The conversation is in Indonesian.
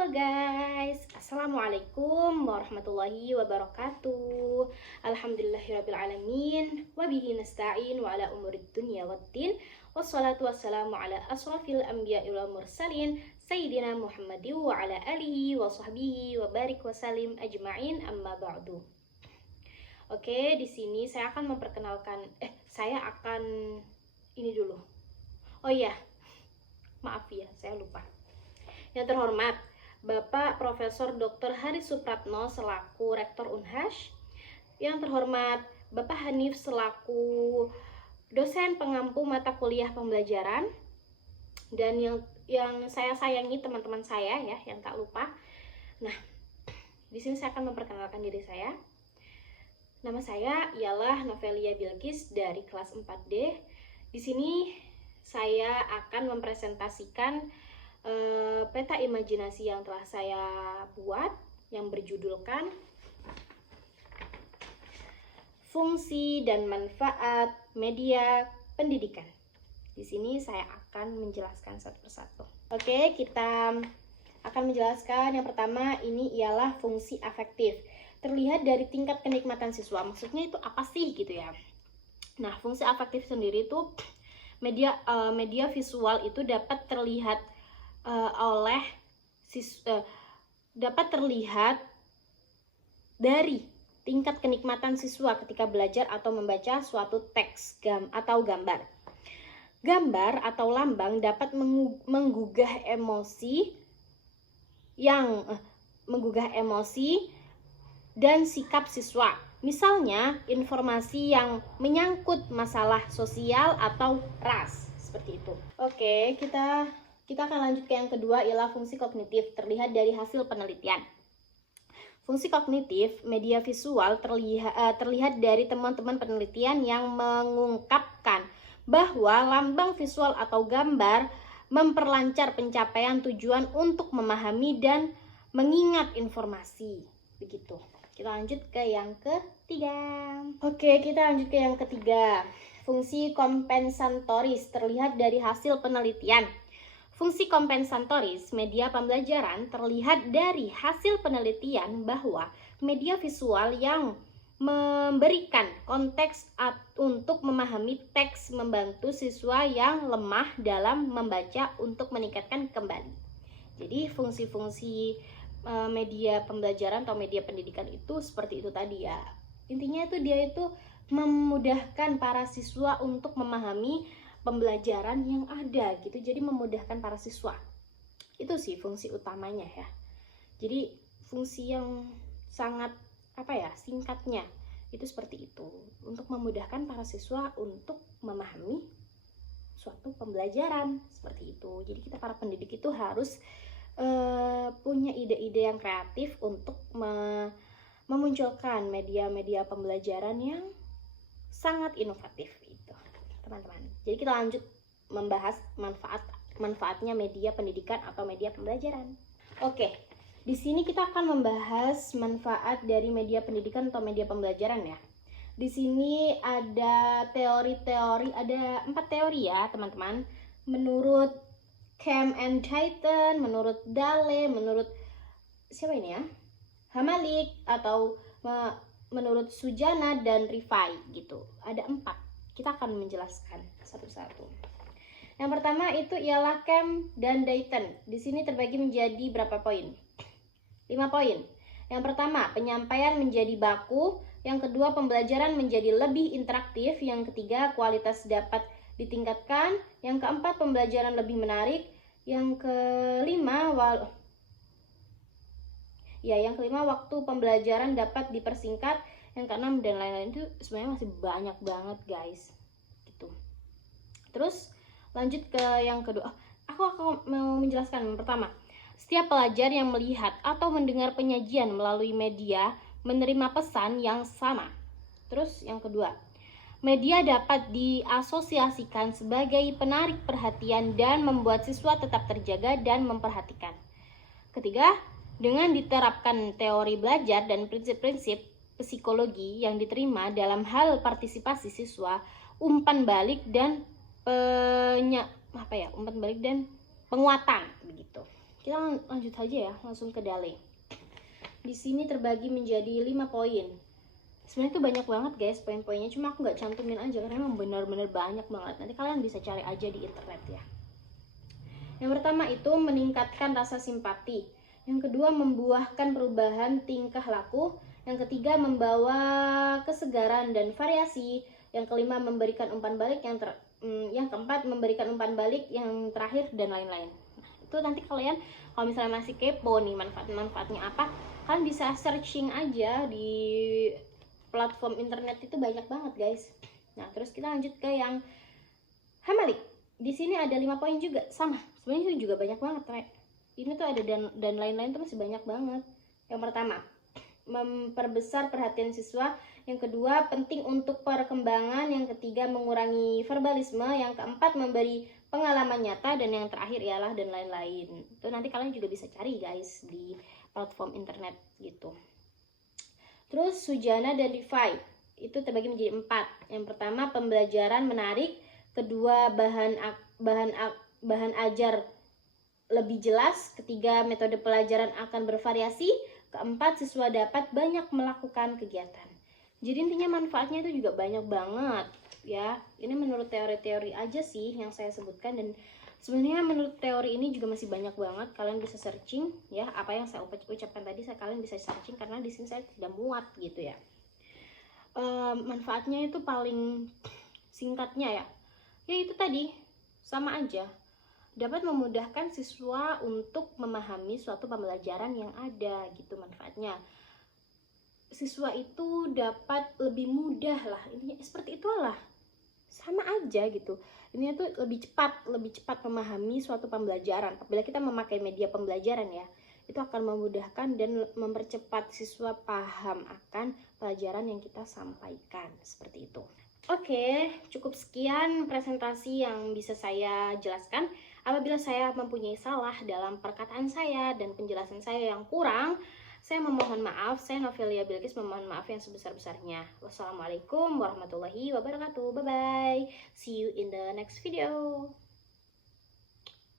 Halo guys, Assalamualaikum warahmatullahi wabarakatuh. Alhamdulillahirrabbilalamin. Wabihi nasta'in wa ala umurid dunya waddin. Wassalatu wassalamu ala asrafil anbiya'i wal mursalin Sayyidina Muhammadin wa ala alihi wa sahbihi wa barik wa salim ajma'in, amma ba'du. Oke, di sini saya akan memperkenalkan ini dulu. Oh iya, maaf ya, saya lupa. Yang terhormat Bapak Profesor Dr. Haris Supratno selaku Rektor Unhash. Yang terhormat Bapak Hanif selaku dosen pengampu mata kuliah pembelajaran. Dan yang saya sayangi teman-teman saya ya, yang tak lupa. Nah, di sini saya akan memperkenalkan diri saya. Nama saya ialah Novelia Bilkis dari kelas 4D. Di sini saya akan mempresentasikan peta imajinasi yang telah saya buat yang berjudulkan Fungsi dan Manfaat Media Pendidikan. Di sini saya akan menjelaskan satu persatu. Oke, kita akan menjelaskan yang pertama, ini ialah fungsi afektif. Terlihat dari tingkat kenikmatan siswa. Maksudnya itu apa sih gitu ya. Nah, fungsi afektif sendiri itu media visual itu dapat terlihat dapat terlihat dari tingkat kenikmatan siswa ketika belajar atau membaca suatu teks atau gambar. Gambar atau lambang dapat menggugah emosi dan sikap siswa. Misalnya informasi yang menyangkut masalah sosial atau ras, seperti itu. Oke, kita akan lanjut ke yang kedua, ialah fungsi kognitif, terlihat dari hasil penelitian. Fungsi kognitif media visual terlihat dari teman-teman penelitian yang mengungkapkan bahwa lambang visual atau gambar memperlancar pencapaian tujuan untuk memahami dan mengingat informasi. Begitu. Kita lanjut ke yang ketiga. Oke, kita lanjut ke yang ketiga. Fungsi kompensatoris terlihat dari hasil penelitian. Fungsi kompensatoris media pembelajaran terlihat dari hasil penelitian bahwa media visual yang memberikan konteks untuk memahami teks membantu siswa yang lemah dalam membaca untuk meningkatkan kembali. Jadi fungsi-fungsi media pembelajaran atau media pendidikan itu seperti itu tadi ya. Intinya itu dia itu memudahkan para siswa untuk memahami pembelajaran yang ada gitu, jadi memudahkan para siswa. Itu sih fungsi utamanya ya. Jadi fungsi yang sangat singkatnya itu seperti itu, untuk memudahkan para siswa untuk memahami suatu pembelajaran seperti itu. Jadi kita para pendidik itu harus punya ide-ide yang kreatif untuk memunculkan media-media pembelajaran yang sangat inovatif itu, teman-teman. Jadi kita lanjut membahas manfaatnya media pendidikan atau media pembelajaran. Oke, di sini kita akan membahas manfaat dari media pendidikan atau media pembelajaran ya. Di sini ada teori-teori, ada 4 teori ya teman-teman. Menurut Cam and Titan, menurut Dale, menurut siapa ini ya? Hamalik, atau menurut Sujana dan Rifai gitu. Ada 4. Kita akan menjelaskan satu-satu. Yang pertama itu ialah Cam dan Dayton. Di sini terbagi menjadi berapa poin? 5 poin. Yang pertama, penyampaian menjadi baku. Yang kedua, pembelajaran menjadi lebih interaktif. Yang ketiga, kualitas dapat ditingkatkan. Yang keempat, pembelajaran lebih menarik. Yang kelima, waktu pembelajaran dapat dipersingkat. Yang keenam dan lain-lain. Itu sebenarnya masih banyak banget guys gitu. Terus lanjut ke yang kedua. Aku mau menjelaskan. Yang pertama, setiap pelajar yang melihat atau mendengar penyajian melalui media menerima pesan yang sama. Terus yang kedua, media dapat diasosiasikan sebagai penarik perhatian dan membuat siswa tetap terjaga dan memperhatikan. Ketiga, dengan diterapkan teori belajar dan prinsip-prinsip psikologi yang diterima dalam hal partisipasi siswa, umpan balik dan penguatan begitu. Kita lanjut aja ya, langsung ke Dale. Di sini terbagi menjadi 5 poin. Sebenarnya itu banyak banget guys poin-poinnya, cuma aku nggak cantumin aja karena memang benar-benar banyak banget. Nanti kalian bisa cari aja di internet ya. Yang pertama itu meningkatkan rasa simpati. Yang kedua membuahkan perubahan tingkah laku. Yang ketiga membawa kesegaran dan variasi. Yang kelima memberikan umpan balik. Yang keempat memberikan umpan balik. Yang terakhir dan lain-lain. Nah, itu nanti kalian kalau misalnya masih kepo nih manfaat-manfaatnya apa, kalian bisa searching aja di platform internet, itu banyak banget guys. Nah terus kita lanjut ke yang Hamalik. Di sini ada 5 poin juga, sama. Sebenarnya itu juga banyak banget, Rek. Ini tuh ada dan lain-lain tuh masih banyak banget. Yang pertama, memperbesar perhatian siswa. Yang kedua, penting untuk perkembangan. Yang ketiga, mengurangi verbalisme. Yang keempat, memberi pengalaman nyata. Dan yang terakhir ialah dan lain-lain. Itu nanti kalian juga bisa cari guys di platform internet gitu. Terus Sujana dan Rifai itu terbagi menjadi 4. Yang pertama, pembelajaran menarik. Kedua, bahan ajar lebih jelas. Ketiga, metode pelajaran akan bervariasi. Keempat, siswa dapat banyak melakukan kegiatan. Jadi intinya manfaatnya itu juga banyak banget ya. Ini menurut teori-teori aja sih yang saya sebutkan, dan sebenarnya menurut teori ini juga masih banyak banget. Kalian bisa searching ya, apa yang saya ucapkan tadi kalian bisa searching karena di sini saya tidak muat gitu ya. Manfaatnya itu paling singkatnya ya itu tadi, sama aja, dapat memudahkan siswa untuk memahami suatu pembelajaran yang ada gitu. Manfaatnya siswa itu dapat lebih mudah lah, ini seperti itulah, sama aja gitu. Ini tuh lebih cepat memahami suatu pembelajaran. Apabila kita memakai media pembelajaran ya, itu akan memudahkan dan mempercepat siswa paham akan pelajaran yang kita sampaikan, seperti itu. Oke, cukup sekian presentasi yang bisa saya jelaskan. Apabila saya mempunyai salah dalam perkataan saya dan penjelasan saya yang kurang, saya memohon maaf. Saya Novelia Bilqis memohon maaf yang sebesar-besarnya. Wassalamualaikum warahmatullahi wabarakatuh. Bye-bye. See you in the next video.